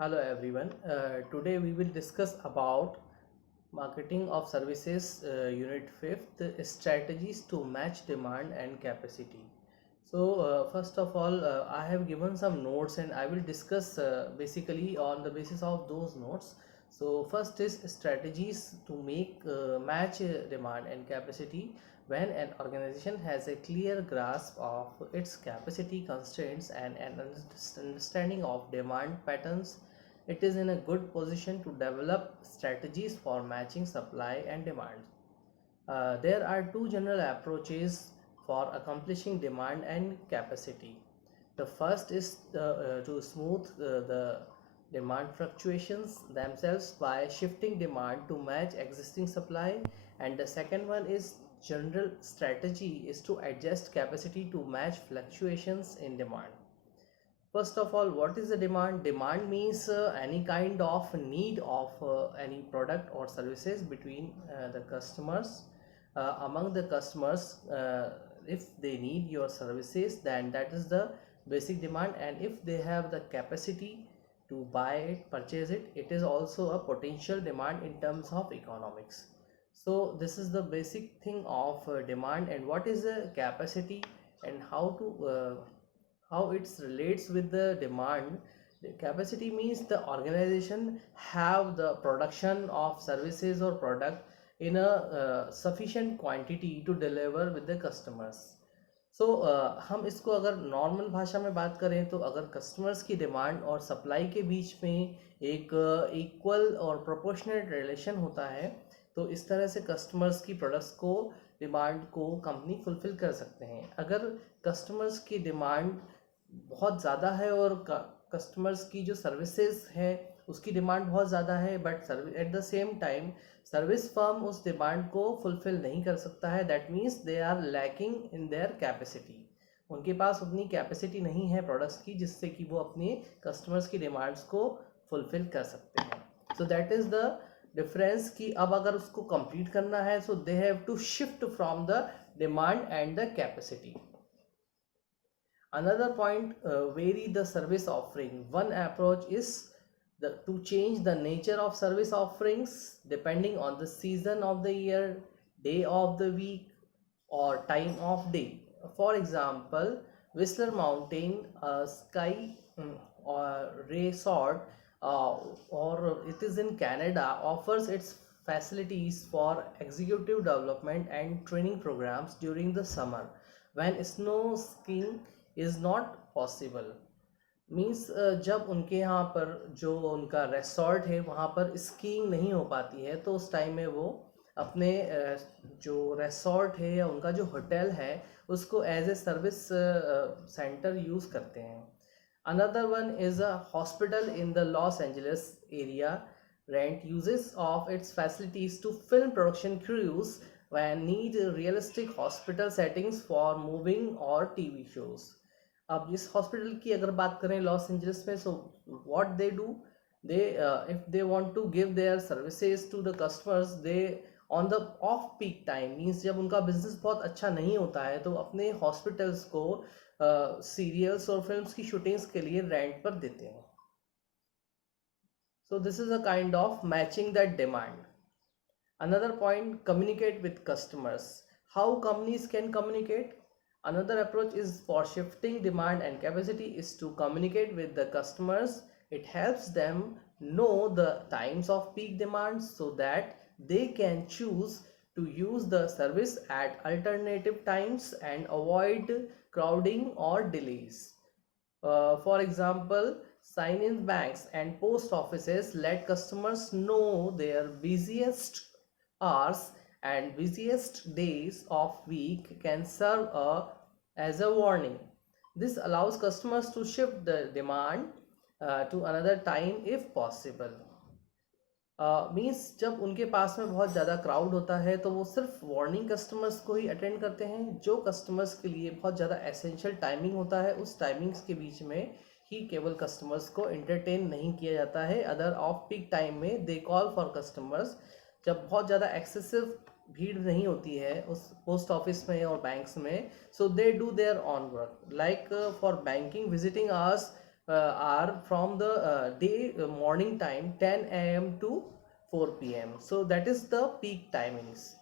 Hello everyone. Today we will discuss about marketing of services unit 5th strategies to match demand and capacity. First of all, I have given some notes and I will discuss basically on the basis of those notes. So first is strategies to make match demand and capacity. When an organization has a clear grasp of its capacity constraints and an understanding of demand patterns, it is in a good position to develop strategies for matching supply and demand. There are two general approaches for accomplishing demand and capacity. The first is to smooth the demand fluctuations themselves by shifting demand to match existing supply, and the second one is general strategy is to adjust capacity to match fluctuations in demand. First of all, what is the demand? Demand means any kind of need of any product or services between the customers. Among the customers, if they need your services, then that is the basic demand, and if they have the capacity to buy it, purchase it, it is also a potential demand in terms of economics. So this is the basic thing of demand. And what is the capacity and how it relates with the demand. The capacity means the organization have the production of services or product in a sufficient quantity to deliver with the customers. हम इसको अगर normal भाषा में बात करें तो अगर customers की डिमांड और सप्लाई के बीच में एक इक्वल और प्रोपोर्शनेट रिलेशन होता है, तो इस तरह से कस्टमर्स की प्रोडक्ट्स को डिमांड को कंपनी फुलफिल कर सकते हैं. अगर कस्टमर्स की डिमांड बहुत ज़्यादा है और कस्टमर्स की जो सर्विसेज है उसकी डिमांड बहुत ज़्यादा है, but at the same time service firm उस डिमांड को फुलफिल नहीं कर सकता है, that means they are lacking in their capacity. उनके पास उतनी कैपेसिटी नहीं है प्रोडक्ट्स की जिससे कि वो अपने कस्टमर्स की डिमांड्स को फुलफिल कर सकते हैं. So that is the difference कि अब अगर उसको कंप्लीट करना है so they have to shift from the demand and the capacity. Another point, vary the service offering. One approach is to change the nature of service offerings depending on the season of the year, day of the week, or time of day. For example, Whistler Mountain Sky or Resort, or it is in Canada, offers its facilities for executive development and training programs during the summer when snow skiing is not possible. Means जब उनके यहाँ पर जो उनका resort है वहाँ पर skiing नहीं हो पाती है तो उस टाइम में वो अपने जो रेसॉर्ट है या उनका जो होटल है उसको as a service centre use करते हैं. Another one is a hospital in the Los Angeles area rent uses of its facilities to film production crews when need realistic hospital settings for moving or TV shows. अब इस hospital की अगर बात करें Los Angeles में, so what they do, they if they want to give their services to the customers, they on the off peak time means जब उनका business बहुत अच्छा नहीं होता है तो अपने हॉस्पिटल्स को सीरियल्स और फिल्म्स की शूटिंग्स के लिए रेंट पर देते हैं. So this is a kind of matching that demand. Another point, communicate with customers. How companies can communicate? Another approach is for shifting demand and capacity is to communicate with the customers. It helps them know the times of peak demand so that they can choose to use the service at alternative times and avoid crowding or delays. For example, sign-in banks and post offices let customers know their busiest hours and busiest days of week can serve as a warning. This allows customers to shift the demand to another time if possible. Means जब उनके पास में बहुत ज़्यादा crowd होता है तो वो सिर्फ वार्निंग कस्टमर्स को ही अटेंड करते हैं. जो कस्टमर्स के लिए बहुत ज़्यादा एसेंशियल टाइमिंग होता है उस टाइमिंग्स के बीच में ही केवल कस्टमर्स को एंटरटेन नहीं किया जाता है. अदर ऑफ पीक टाइम में दे कॉल फॉर कस्टमर्स, जब बहुत ज़्यादा एक्सेसिव भीड़ नहीं होती है उस पोस्ट ऑफिस में और बैंक्स में, so they do their own work. Like for banking visiting hours are from the day morning time 10 a.m. to 4 p.m. So that is the peak timings.